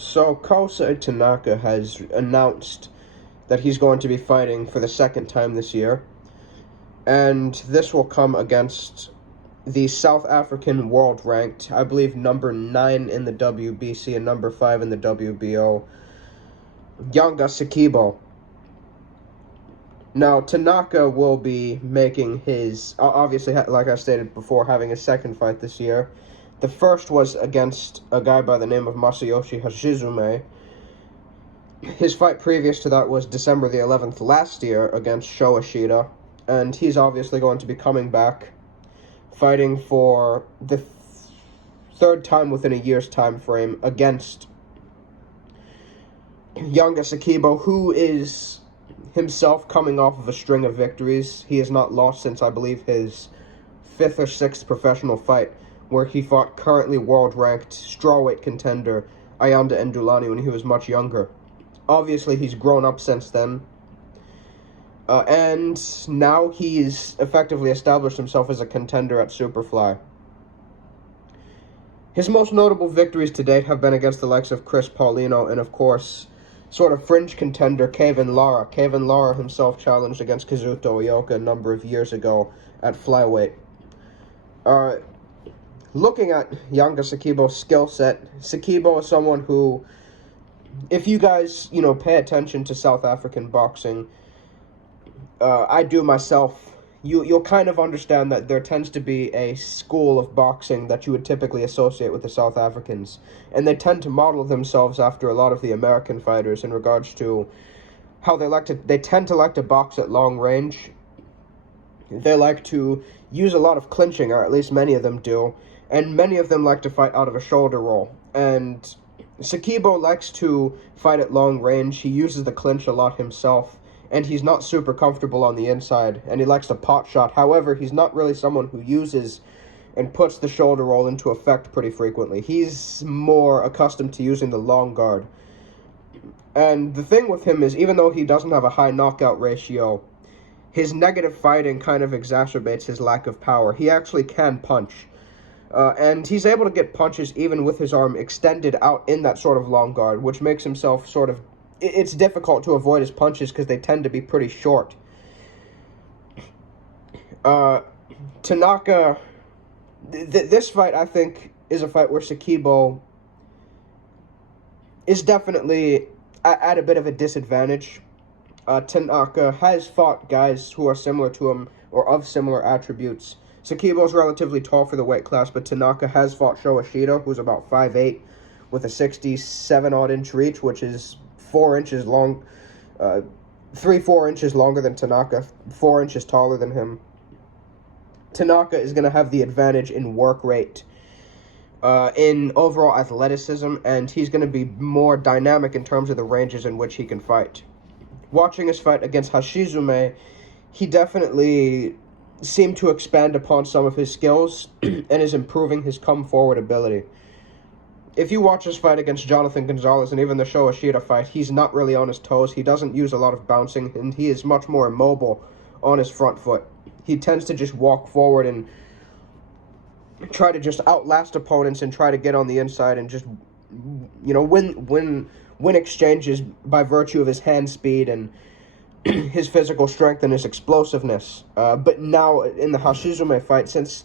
So Kosei Tanaka has announced that he's going to be fighting for the second time this year, and this will come against the South African world ranked, I believe, number 9 in the WBC and number 5 in the WBO, Yanga Sigqibo. Now, Tanaka will be making his, obviously, like I stated before, having a second fight this year. The first was against a guy by the name of Masayoshi Hashizume. His fight previous to that was December the 11th last year against Sho Ishida, and he's obviously going to be coming back, fighting for the third time within a year's time frame against Yanga Sigqibo, who is himself coming off of a string of victories. He has not lost since, I believe, his 5th or 6th professional fight, where he fought currently world-ranked strawweight contender Ayanda Ndulani when he was much younger. Obviously, he's grown up since then, and now he's effectively established himself as a contender at Superfly. His most notable victories to date have been against the likes of Chris Paulino and, of course, sort of fringe contender Kevin Lara. Kevin Lara himself challenged against Kazuto Ioka a number of years ago at flyweight. Looking at Yanga Sigqibo's skill set, Sigqibo is someone who, if you guys, pay attention to South African boxing, I do myself, you'll kind of understand that there tends to be a school of boxing that you would typically associate with the South Africans, and they tend to model themselves after a lot of the American fighters in regards to how they tend to like to box at long range. They like to use a lot of clinching, or at least many of them do, and many of them like to fight out of a shoulder roll. And Sigqibo likes to fight at long range. He uses the clinch a lot himself, and he's not super comfortable on the inside, and he likes to pot shot. However, he's not really someone who uses and puts the shoulder roll into effect pretty frequently. He's more accustomed to using the long guard. And the thing with him is, even though he doesn't have a high knockout ratio, his negative fighting kind of exacerbates his lack of power. He actually can punch. And he's able to get punches even with his arm extended out in that sort of long guard, which makes himself sort of... It's difficult to avoid his punches because they tend to be pretty short. Tanaka... this fight, I think, is a fight where Sigqibo is definitely at a bit of a disadvantage. Tanaka has fought guys who are similar to him or of similar attributes. Sigqibo's relatively tall for the weight class, but Tanaka has fought Sho Ishida, who's about 5'8", with a 67-odd inch reach, which is 4 inches long, 3-4 inches longer than Tanaka, 4 inches taller than him. Tanaka is going to have the advantage in work rate, in overall athleticism, and he's going to be more dynamic in terms of the ranges in which he can fight. Watching his fight against Hashizume, he definitely seemed to expand upon some of his skills and is improving his come-forward ability. If you watch his fight against Jonathan Gonzalez and even the Sho Ishida fight, he's not really on his toes. He doesn't use a lot of bouncing, and he is much more immobile on his front foot. He tends to just walk forward and try to just outlast opponents and try to get on the inside and just, win exchanges by virtue of his hand speed and his physical strength and his explosiveness. But now in the Hashizume fight, since,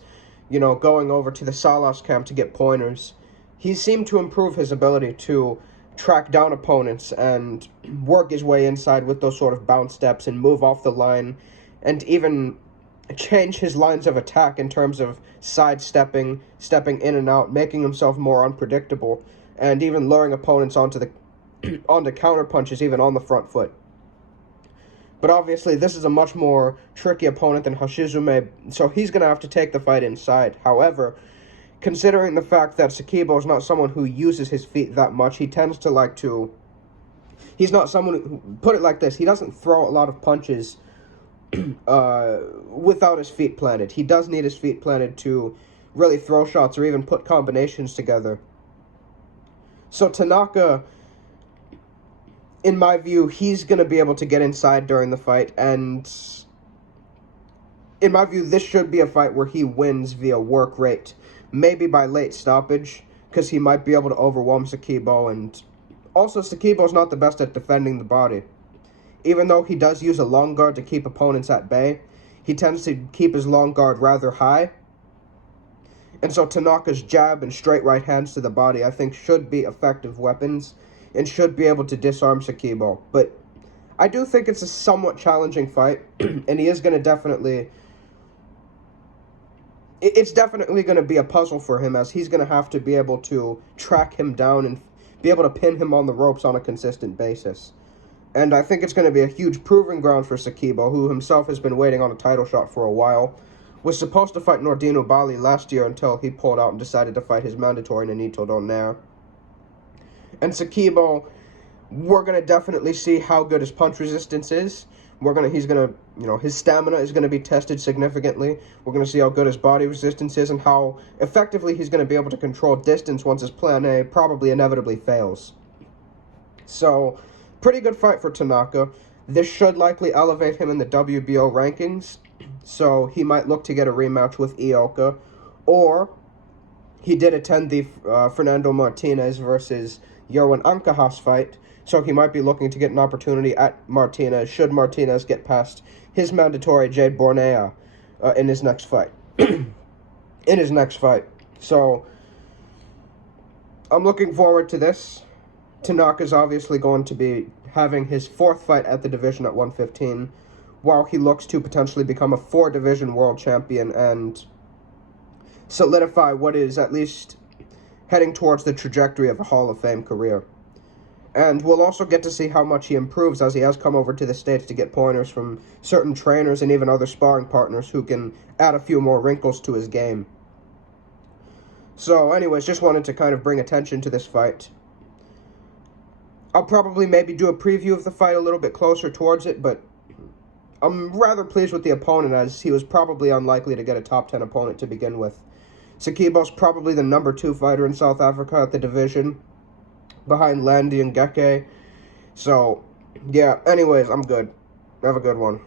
going over to the Salas camp to get pointers, he seemed to improve his ability to track down opponents and work his way inside with those sort of bounce steps and move off the line and even change his lines of attack in terms of sidestepping, stepping in and out, making himself more unpredictable, and even luring opponents onto counter punches even on the front foot. But obviously, this is a much more tricky opponent than Hashizume, so he's going to have to take the fight inside. However, considering the fact that Sigqibo is not someone who uses his feet that much, he tends to like to... He's not someone who... Put it like this, he doesn't throw a lot of punches without his feet planted. He does need his feet planted to really throw shots or even put combinations together. So Tanaka, in my view, he's going to be able to get inside during the fight, and in my view, this should be a fight where he wins via work rate, maybe by late stoppage, because he might be able to overwhelm Sigqibo and Also, Sigqibo's not the best at defending the body. Even though he does use a long guard to keep opponents at bay, he tends to keep his long guard rather high. And so Tanaka's jab and straight right hands to the body, I think, should be effective weapons and should be able to disarm Sigqibo. But I do think it's a somewhat challenging fight, and he is going to definitely... It's definitely going to be a puzzle for him, as he's going to have to be able to track him down and be able to pin him on the ropes on a consistent basis. And I think it's going to be a huge proving ground for Sigqibo, who himself has been waiting on a title shot for a while. Was supposed to fight Nordino Bali last year until he pulled out and decided to fight his mandatory Nonito Donaire. And Sigqibo, we're going to definitely see how good his punch resistance is. His stamina is going to be tested significantly. We're going to see how good his body resistance is and how effectively he's going to be able to control distance once his plan A probably inevitably fails. So, pretty good fight for Tanaka. This should likely elevate him in the WBO rankings, so he might look to get a rematch with Ioka. Or, he did attend the Fernando Martinez versus Yerwin Ancajas fight, so he might be looking to get an opportunity at Martinez, should Martinez get past his mandatory Jade Bornea in his next fight. So, I'm looking forward to this. Tanaka's obviously going to be having his 4th fight at the division at 115, while he looks to potentially become a 4-division world champion and solidify what is at least heading towards the trajectory of a Hall of Fame career. And we'll also get to see how much he improves, as he has come over to the States to get pointers from certain trainers and even other sparring partners who can add a few more wrinkles to his game. So anyways, just wanted to kind of bring attention to this fight. I'll probably maybe do a preview of the fight a little bit closer towards it, but I'm rather pleased with the opponent, as he was probably unlikely to get a top 10 opponent to begin with. Sigqibo's probably the number 2 fighter in South Africa at the division, behind Landy and Geke. So, yeah, anyways, I'm good. Have a good one.